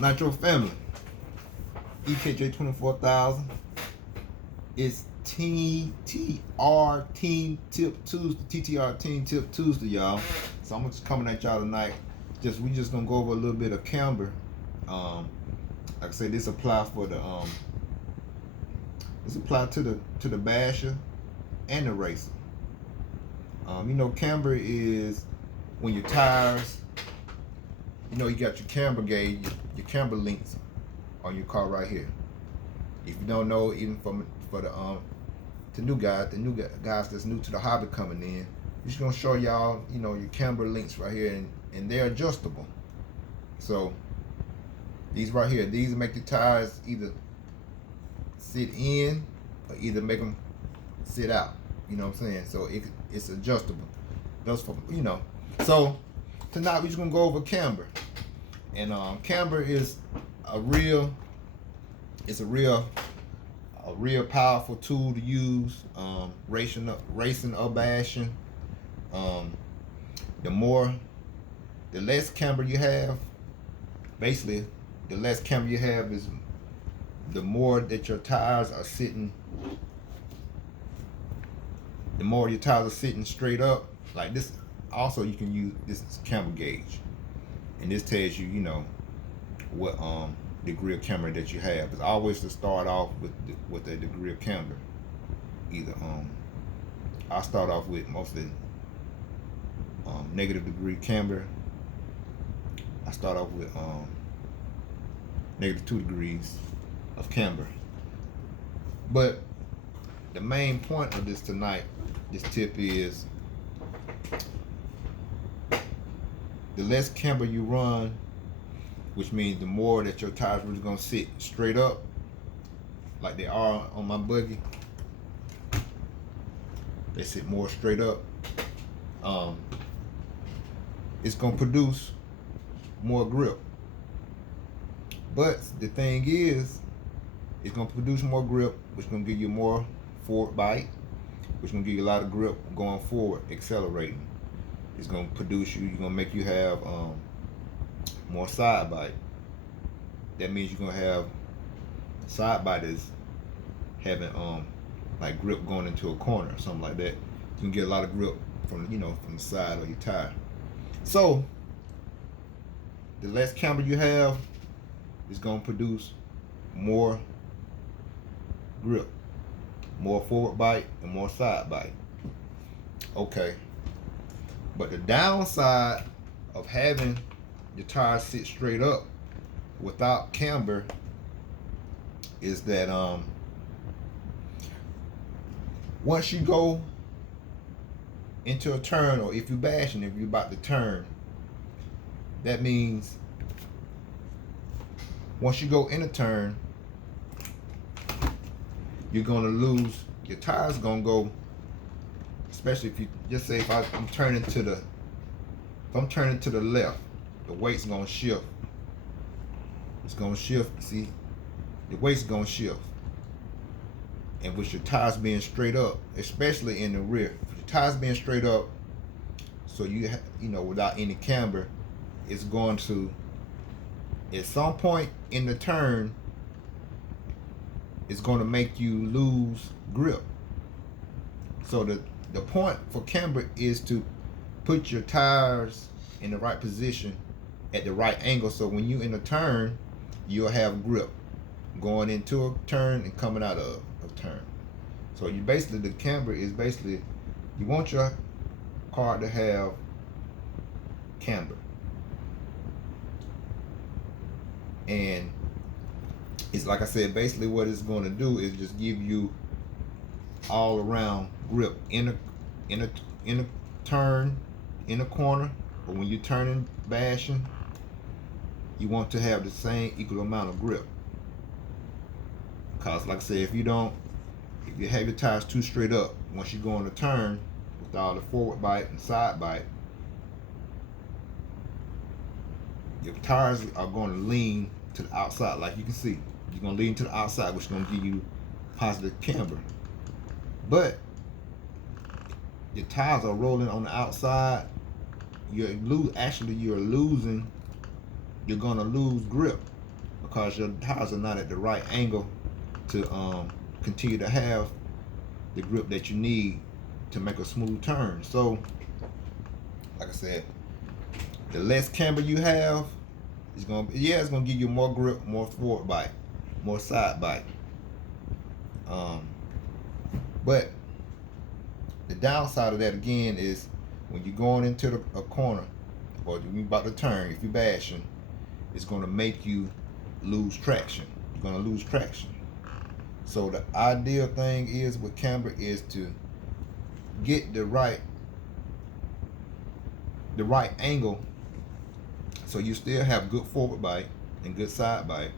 Nitro Family, EKJ 24,000. It's TTR Team Tip Tuesday. TTR Team Tip Tuesday, y'all. So I'm just coming at y'all tonight. We just gonna go over a little bit of camber. Like I said, this apply for the this apply to the basher and the racer. You know, camber is when your tires, you know, you got your camber gauge, your camber links on your car right here. If you don't know, even for the new guys that's new to the hobby coming in, just gonna show y'all, you know, your camber links right here, and they're adjustable. So these right here, these make the tires either sit in or either make them sit out. You know what I'm saying? So it's adjustable. Those for, you know. So tonight we're just gonna go over camber, and camber is a real powerful tool to use. Racing or bashing. The less camber you have, basically, the less camber you have is the more that your tires are sitting. The more your tires are sitting straight up, like this. Also, you can use this camber gauge, and this tells you, you know, what degree of camber that you have. It's always to start off with a degree of camber. Either I start off with mostly negative degree camber. I start off with -2 degrees of camber. But the main point of this tonight, this tip is the less camber you run, which means the more that your tires really gonna sit straight up, like they are on my buggy. They sit more straight up. It's gonna produce more grip. But the thing is, it's gonna produce more grip, which is gonna give you more forward bite, which is gonna give you a lot of grip going forward, accelerating. It's gonna gonna make you have more side bite. That means you're gonna have side biters having like grip going into a corner or something like that. You can get a lot of grip from the side of your tire. So the less camber you have is gonna produce more grip, more forward bite, and more side bite. Okay. But the downside of having your tires sit straight up without camber is that once you go into a turn, or if you're bashing, if you're about to turn, that means once you go in a turn, you're gonna lose, your tires gonna go, especially if you just say if I'm turning to the left, the weight's gonna shift. It's gonna shift. See, the weight's gonna shift. And with your tires being straight up, especially in the rear, if your tires being straight up, so you know, without any camber, it's going to, at some point in the turn, it's going to make you lose grip. So the point for camber is to put your tires in the right position at the right angle, so when you in a turn, you'll have grip going into a turn and coming out of a turn. So you basically, the camber is basically, you want your car to have camber. And it's like I said, basically what it's going to do is just give you all around grip in a turn, in a corner, or when you're turning, bashing, you want to have the same equal amount of grip. Because like I said, if you have your tires too straight up, once you go on a turn with all the forward bite and side bite, your tires are going to lean to the outside. Like you can see, you're going to lean to the outside, which is going to give you positive camber. But your tires are rolling on the outside, you're losing you're gonna lose grip because your tires are not at the right angle to continue to have the grip that you need to make a smooth turn. So, like I said, the less camber you have, it's gonna give you more grip, more forward bite, more side bite. But the downside of that again is when you're going into a corner or you're about to turn, if you're bashing, it's gonna make you lose traction. You're gonna lose traction. So the ideal thing is with camber is to get the right angle so you still have good forward bite and good side bite,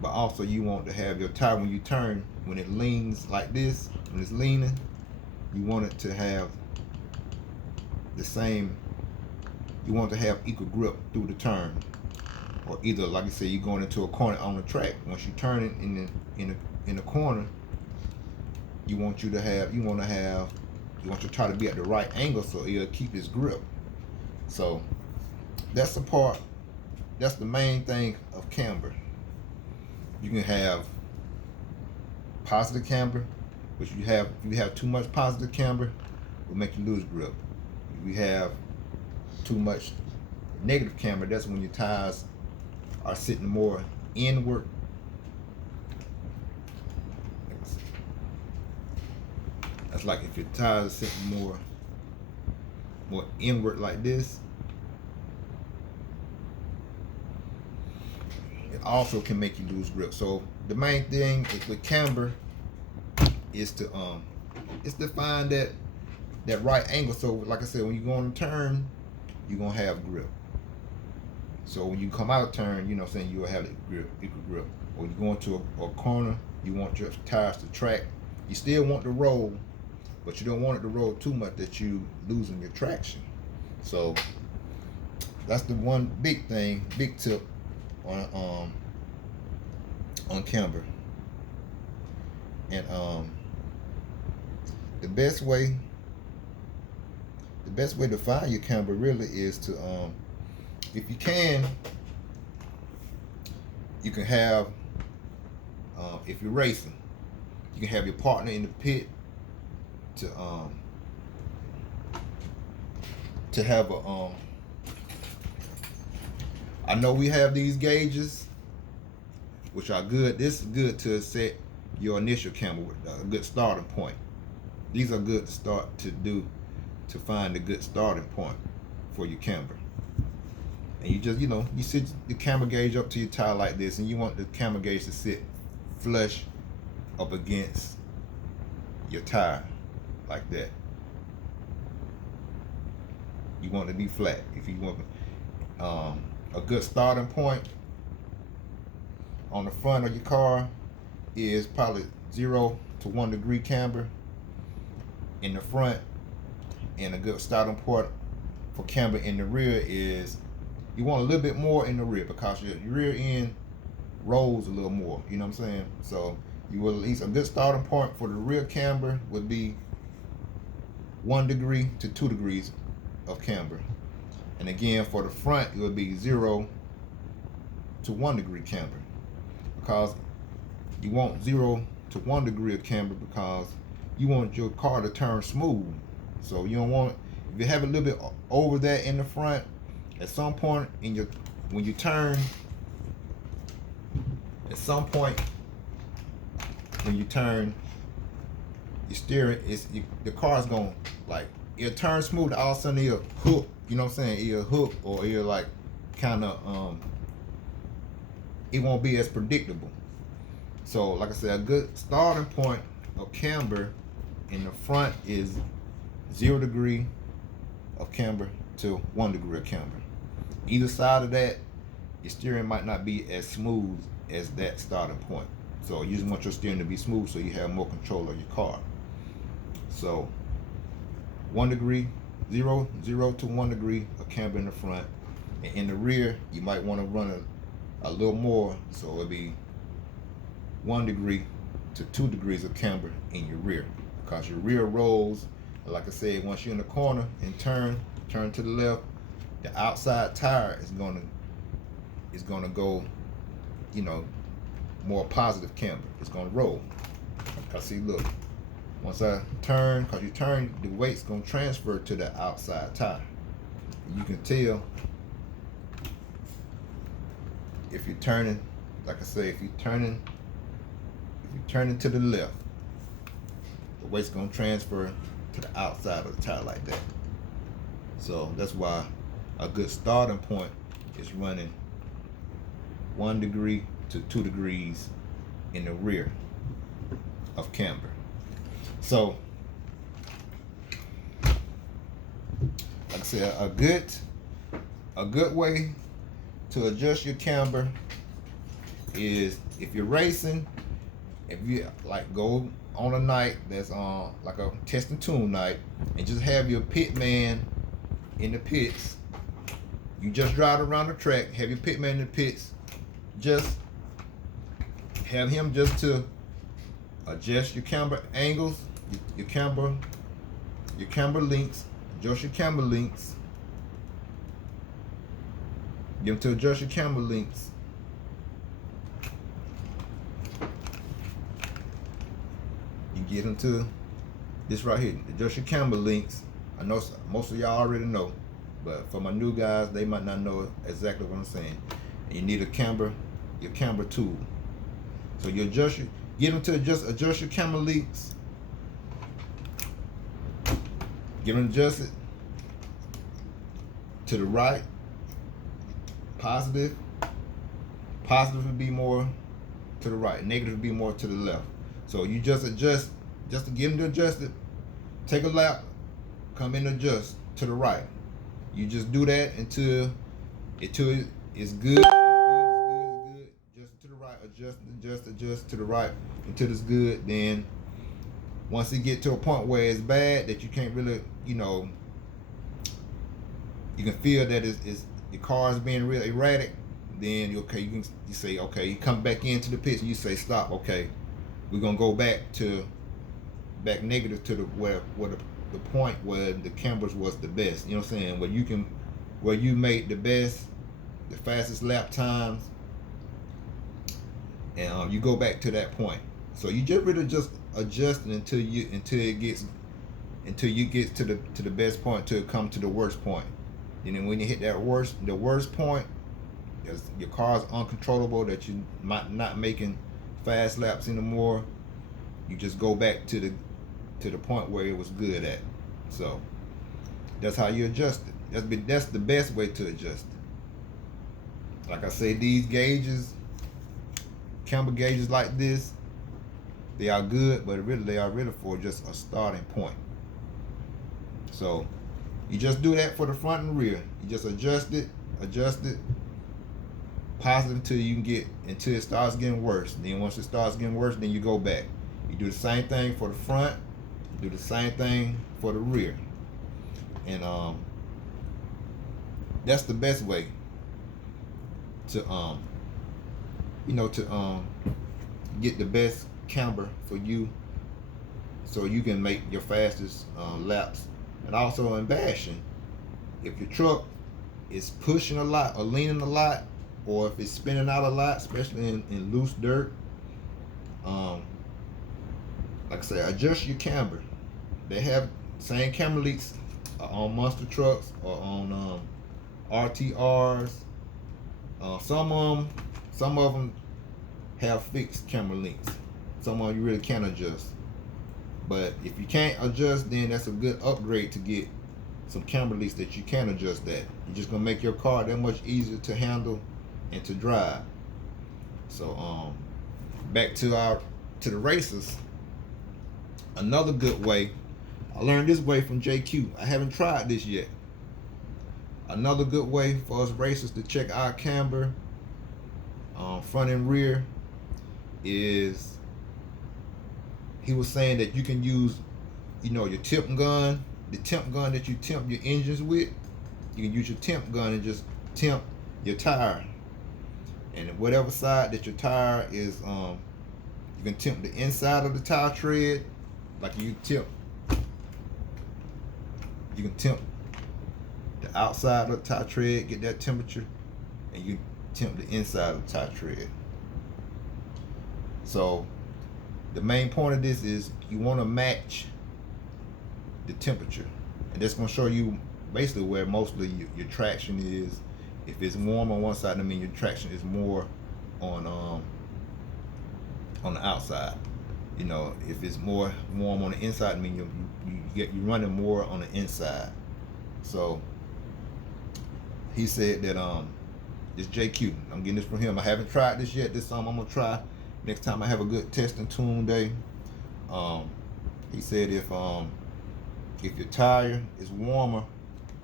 but also you want to have your tire when you turn, when it leans like this, when it's leaning, you want it to have the same, you want to have equal grip through the turn. Or either, like I said, you're going into a corner on the track. Once you turn it in the corner, you want your tire to be at the right angle so it'll keep its grip. So that's the main thing of camber. You can have positive camber, which if you have too much positive camber, will make you lose grip. If you have too much negative camber, that's when your tires are sitting more inward. That's like if your tires are sitting more inward like this. It also can make you lose grip. So the main thing with camber is to find that right angle. So like I said, when you go on a turn, you're gonna have grip. So when you come out of turn, you know what I'm saying, you'll have equal grip. Or you go into a corner, you want your tires to track. You still want to roll, but you don't want it to roll too much that you losing your traction. So that's the one big tip on camber. And the best way to find your camber really is to if you can have if you're racing, you can have your partner in the pit to have a I know we have these gauges which are good. This is good to set your initial camber with a good starting point. These are good to start to find a good starting point for your camber. And you just, you sit the camber gauge up to your tire like this, and you want the camber gauge to sit flush up against your tire like that. You want it to be flat. If you want a good starting point on the front of your car is probably 0 to 1 degree camber in the front, and a good starting point for camber in the rear is you want a little bit more in the rear because your rear end rolls a little more, you know what I'm saying? So you will at least, a good starting point for the rear camber would be 1 degree to 2 degrees of camber. And again, for the front, it would be 0 to 1 degree camber, because you want 0 to 1 degree of camber because you want your car to turn smooth. So you don't want, if you have a little bit over that in the front, at some point when you turn, your steering the car's going, like, it'll turn smooth, all of a sudden it'll hook, you know what I'm saying? It'll hook, or it'll like kind of it won't be as predictable. So like I said, a good starting point of camber in the front is 0 degree of camber to 1 degree of camber. Either side of that, your steering might not be as smooth as that starting point. So you just want your steering to be smooth so you have more control of your car. So 1 degree, 0 to 1 degree of camber in the front. And in the rear, you might want to run a little more, so it'll be 1 degree to 2 degrees of camber in your rear, because your rear rolls. Like I said, once you're in the corner and turn to the left, the outside tire is going to is gonna go, you know, more positive camber. It's gonna roll. Cause see, look, once I turn, cause you turn, the weight's gonna transfer to the outside tire. And you can tell if you're turning, like I say, if you're turning to the left, the weight's gonna transfer to the outside of the tire like that. So that's why a good starting point is running 1 degree to 2 degrees in the rear of camber. So, like I said, a good way to adjust your camber is if you're racing, if you like go on a night that's like a test and tune night, and just have your pit man in the pits. You just drive around the track, have your pit man in the pits, just have him just to adjust your camber angles, your camber links, adjust your camber links. Get him to adjust your camber links. You get him to this right here, adjust your camber links. I know most of y'all already know, but for my new guys, they might not know exactly what I'm saying. And you need your camber tool. So you get them to adjust your camber links. Get them adjusted to the right. Positive would be more to the right. Negative would be more to the left. So you just adjust, just to get them to adjust it. Take a lap, come in and adjust to the right. You just do that until it's good. It's good. Just to the right. Adjust to the right until it's good. Then once it get to a point where it's bad that you can't really, you can feel that it's your car is being real erratic. Then you say okay. You come back into the pits and you say stop. Okay, we're gonna go back negative to the point where the cambers was the best. You know what I'm saying? Where you made the fastest lap times, and you go back to that point. So you just really just adjusting until you get to the best point, till it come to the worst point. And then when you hit the worst point, your car's uncontrollable, that you might not making fast laps anymore. You just go back to the point where it was good at. So that's how you adjust it. That's the best way to adjust it. Like I say, these gauges, camber gauges like this, they are good, but they are really for just a starting point. So you just do that for the front and rear. You just adjust it, positive until it starts getting worse. Then once it starts getting worse, then you go back. You do the same thing for the front, you do the same thing for the rear. And that's the best way to get the best camber for you, so you can make your fastest laps. And also in bashing, if your truck is pushing a lot or leaning a lot, or if it's spinning out a lot, especially in loose dirt, like I say, adjust your camber. They have same camber leaks on monster trucks or on RTRs. Some of them have fixed camber links. Some of them you really can't adjust. But if you can't adjust, then that's a good upgrade to get some camber leaks that you can adjust that. You're just gonna make your car that much easier to handle and to drive. So back to the racers. Another good way, I learned this way from JQ. I haven't tried this yet. Another good way for us racers to check our camber, front and rear, is he was saying that you can use, your temp gun, the temp gun that you temp your engines with. You can use your temp gun and just temp your tire, and whatever side that your tire is, you can temp the inside of the tire tread, like you can temp the outside of the tire tread, get that temperature, and you temp the inside of the tie tread. So the main point of this is you want to match the temperature, and that's going to show you basically where mostly your traction is. If it's warm on one side, I mean your traction is more on the outside. You know, if it's more warm on the inside, I mean you're running more on the inside. So he said that this JQ, I'm getting this from him. I haven't tried this yet. This I'm gonna try next time I have a good testing tune day. He said if your tire is warmer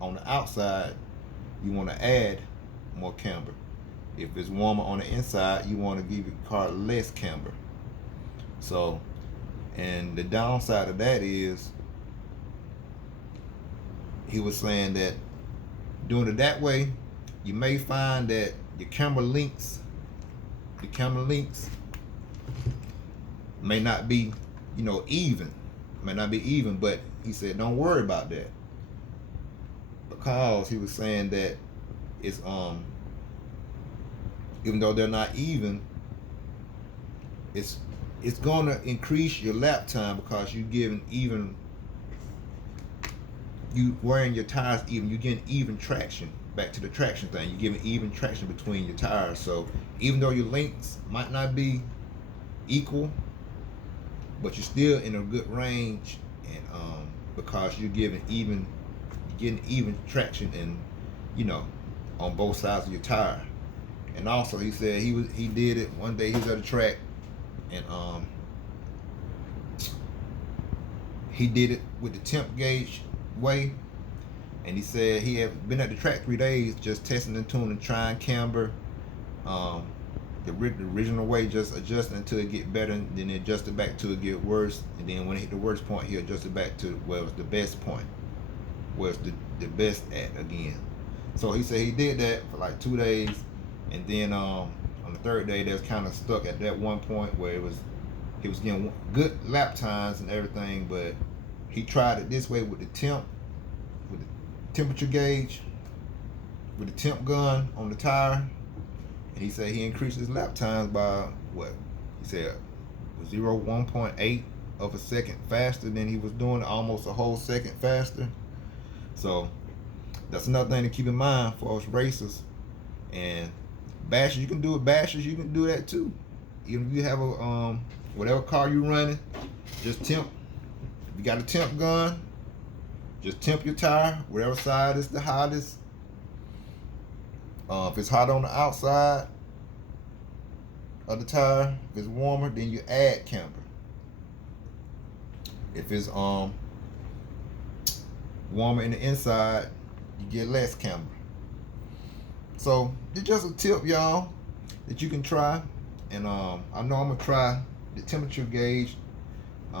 on the outside, you want to add more camber. If it's warmer on the inside, you want to give your car less camber. So, and the downside of that is, he was saying that doing it that way, you may find that the camber links may not be, even. May not be even, but he said don't worry about that, because he was saying that it's even though they're not even, it's gonna increase your lap time because you wearing your tires even, you're getting even traction. Back to the traction thing, you're giving even traction between your tires. So even though your lengths might not be equal, but you're still in a good range, and because you're getting even traction, and on both sides of your tire. And also he said he did it one day. He was at a track, and he did it with the temp gauge way, and he said he had been at the track 3 days just testing and tuning, trying camber the original way, just adjusting until it get better, and then adjust it back to it get worse, and then when it hit the worst point, he adjusted back to where it was the best point, where it's the best at again. So he said he did that for like 2 days, and then on the 3rd day they was kind of stuck at that one point where he was getting good lap times and everything, but he tried it this way with the temperature gauge, with the temp gun on the tire, and he said he increased his lap times by what he said 1.8 of a second faster than he was doing, almost a whole second faster. So that's another thing to keep in mind for us racers. And bashers, you can do it. Bashers, you can do that too. Even if you have a whatever car you're running, just temp. If you got a temp gun, just temp your tire, whatever side is the hottest. If it's hot on the outside of the tire, if it's warmer, then you add camber. If it's warmer in the inside, you get less camber. So it's just a tip, y'all, that you can try. And I know I'm gonna try the temperature gauge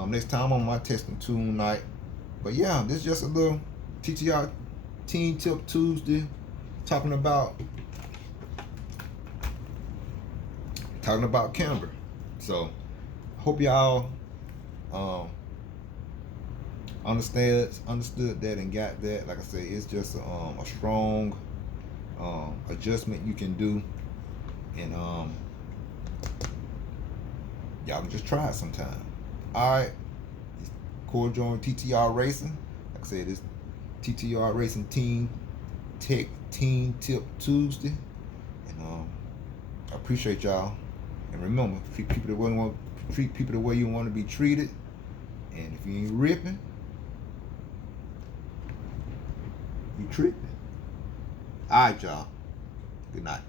next time on my testing tune night. But yeah, this is just a little TTR Team Tip Tuesday, talking about camber. So hope y'all understood that and got that. Like I said, it's just a strong adjustment you can do, and y'all can just try it sometime. Alright, it's Corey joined TTR Racing. Like I said, it's TTR Racing Team Tip Tuesday, and I appreciate y'all. And remember, treat people the way you want to be treated. And if you ain't ripping, you tripping. Alright, y'all. Good night.